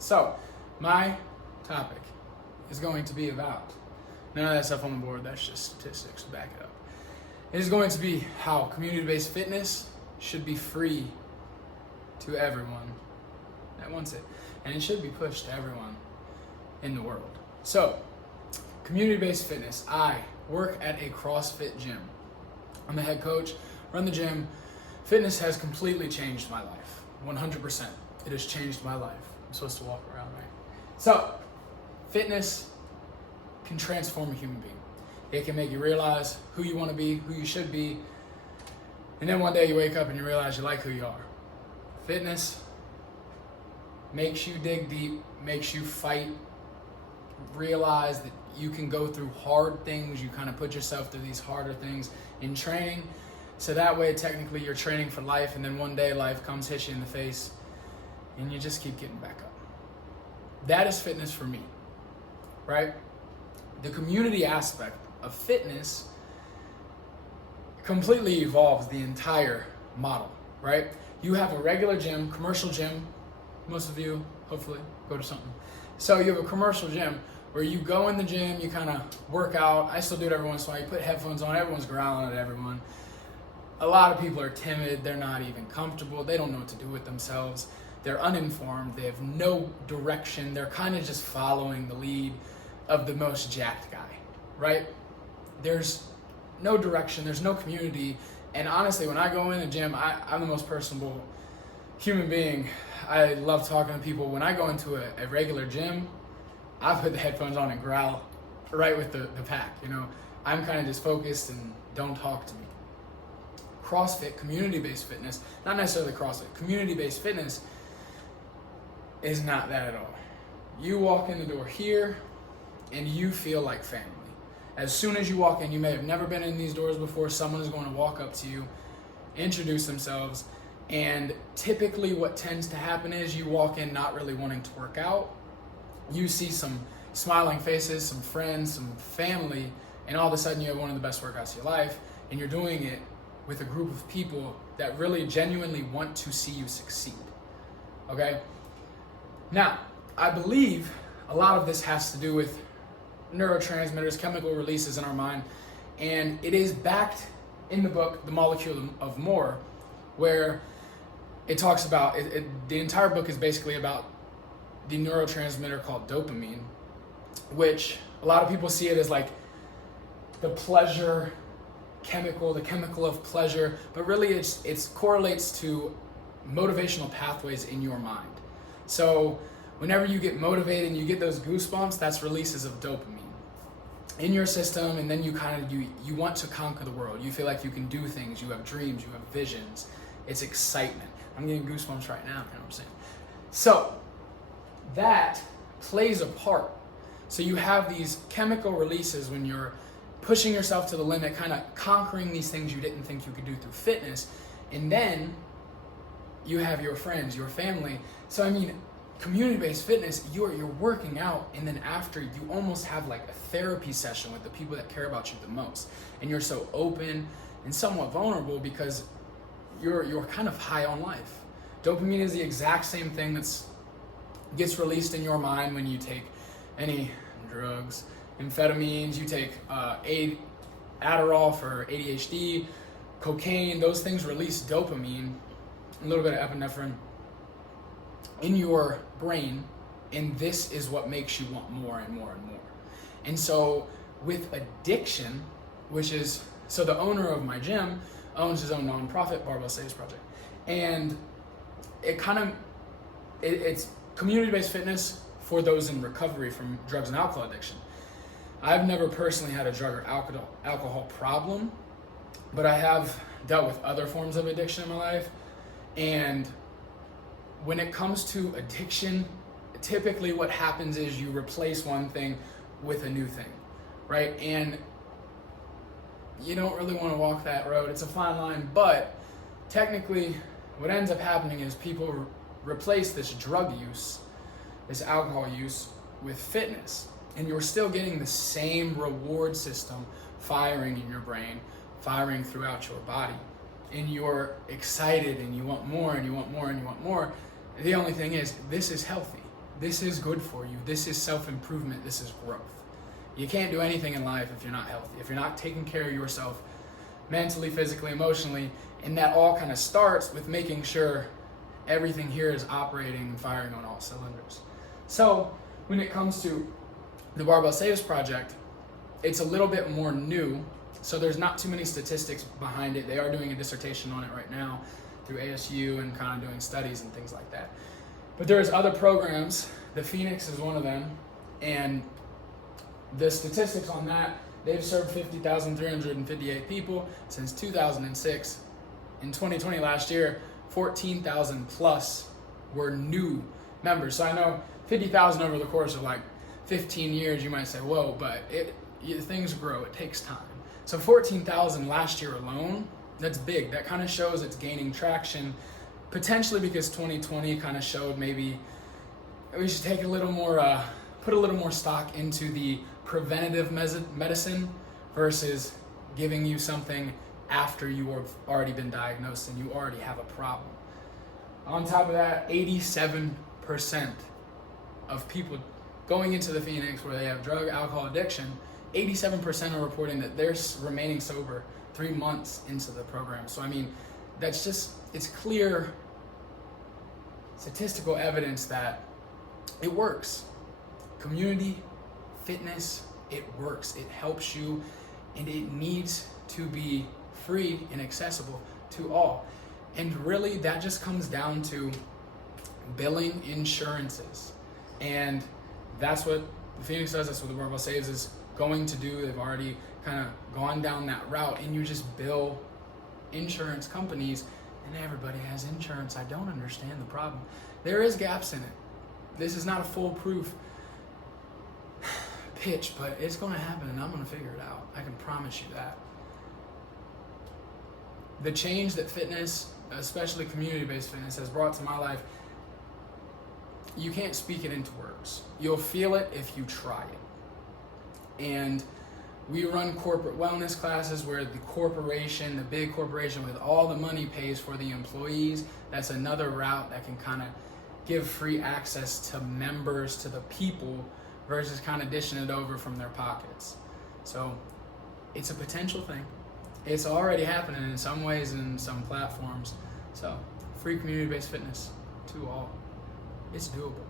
So, my topic is going to be about, none of that stuff on the board, that's just statistics to back it up. It is going to be how community-based fitness should be free to everyone that wants it. And it should be pushed to everyone in the world. So, community-based fitness. I work at a CrossFit gym. I'm the head coach, run the gym. Fitness has completely changed my life, 100%. It has changed my life. I'm supposed to walk around, right? So, fitness can transform a human being. It can make you realize who you want to be, who you should be, and then one day you wake up and you realize you like who you are. Fitness makes you dig deep, makes you fight, realize that you can go through hard things. You kind of put yourself through these harder things in training. So that way, technically, you're training for life, and then one day life comes, hits you in the face, and you just keep getting back up. That is fitness for me, right? The community aspect of fitness completely evolves the entire model, right? You have a regular gym, commercial gym. Most of you, hopefully, go to something. So you have a commercial gym where you go in the gym, you kind of work out. I still do it every once in a while. You put headphones on, everyone's growling at everyone. A lot of people are timid. They're not even comfortable. They don't know what to do with themselves. They're uninformed. They have no direction. They're kind of just following the lead of the most jacked guy, right? There's no direction. There's no community. And honestly, when I go in the gym, I'm the most personable human being. I love talking to people. When I go into a regular gym, I put the headphones on and growl right with the pack, you know. I'm kind of just focused and don't talk to me. CrossFit, community-based fitness, not necessarily CrossFit, community-based fitness is not that at all. You walk in the door here and you feel like family. As soon as you walk in, you may have never been in these doors before, someone is going to walk up to you, introduce themselves, and typically what tends to happen is you walk in not really wanting to work out. You see some smiling faces, some friends, some family, and all of a sudden you have one of the best workouts of your life, and you're doing it with a group of people that really genuinely want to see you succeed, okay? Now, I believe a lot of this has to do with neurotransmitters, chemical releases in our mind, and it is backed in the book, The Molecule of More, where it talks about, the entire book is basically about the neurotransmitter called dopamine, which a lot of people see it as like the pleasure chemical, the chemical of pleasure, but really it correlates to motivational pathways in your mind. So whenever you get motivated and you get those goosebumps, that's releases of dopamine in your system, and then you want to conquer the world. You feel like you can do things, you have dreams, you have visions. It's excitement. I'm getting goosebumps right now, you know what I'm saying? So that plays a part. So you have these chemical releases when you're pushing yourself to the limit, kind of conquering these things you didn't think you could do through fitness. And then you have your friends, your family. So I mean, community-based fitness, you're working out, and then after you almost have like a therapy session with the people that care about you the most. And you're so open and somewhat vulnerable because you're kind of high on life. Dopamine is the exact same thing that gets released in your mind when you take any drugs, amphetamines, you take Adderall for ADHD, cocaine. Those things release dopamine, a little bit of epinephrine in your brain, and this is what makes you want more and more and more. And so with addiction, which is, so the owner of my gym owns his own nonprofit, Barbell Saves Project, and it's community-based fitness for those in recovery from drugs and alcohol addiction. I've never personally had a drug or alcohol problem, but I have dealt with other forms of addiction in my life. And when it comes to addiction, typically what happens is you replace one thing with a new thing, right? And you don't really want to walk that road. It's a fine line, but technically what ends up happening is people replace this drug use, this alcohol use, with fitness. And you're still getting the same reward system firing in your brain, firing throughout your body. And you're excited and you want more and you want more and you want more. The only thing is, this is healthy. this is good for you. This is self-improvement. This is growth. You can't do anything in life if you're not healthy, if you're not taking care of yourself mentally, physically, emotionally, and that all kind of starts with making sure everything here is operating and firing on all cylinders. So when it comes to the Barbell Saves Project, it's a little bit more new, so there's not too many statistics behind it. They are doing a dissertation on it right now through ASU and kind of doing studies and things like that. But there's other programs. The Phoenix is one of them, and the statistics on that, they've served 50,358 people since 2006. In 2020, last year, 14,000 plus were new members. So I know 50,000 over the course of like 15 years, you might say, whoa, but things grow, it takes time. So 14,000 last year alone, that's big. That kind of shows it's gaining traction, potentially because 2020 kind of showed maybe we should take a little more, put a little more stock into the preventative medicine versus giving you something after you have already been diagnosed and you already have a problem. On top of that, 87% of people going into the Phoenix where they have drug, alcohol addiction, 87% are reporting that they're remaining sober 3 months into the program. So I mean, that's just, it's clear statistical evidence that it works. Community, fitness, it works. It helps you, and it needs to be free and accessible to all. And really, that just comes down to billing insurances. And that's what the Phoenix does. That's what the Barbell Saves is going to do. They've already kind of gone down that route, and you just bill insurance companies, and everybody has insurance. I don't understand the problem. There is gaps in it. This is not a foolproof pitch, but it's going to happen, and I'm going to figure it out. I can promise you that. The change that fitness, especially community-based fitness, has brought to my life, you can't speak it into words. You'll feel it if you try it. And we run corporate wellness classes where the corporation, the big corporation with all the money, pays for the employees. That's another route that can kind of give free access to members, to the people, versus kind of dishing it over from their pockets. So it's a potential thing. It's already happening in some ways in some platforms. So free community-based fitness to all. It's doable.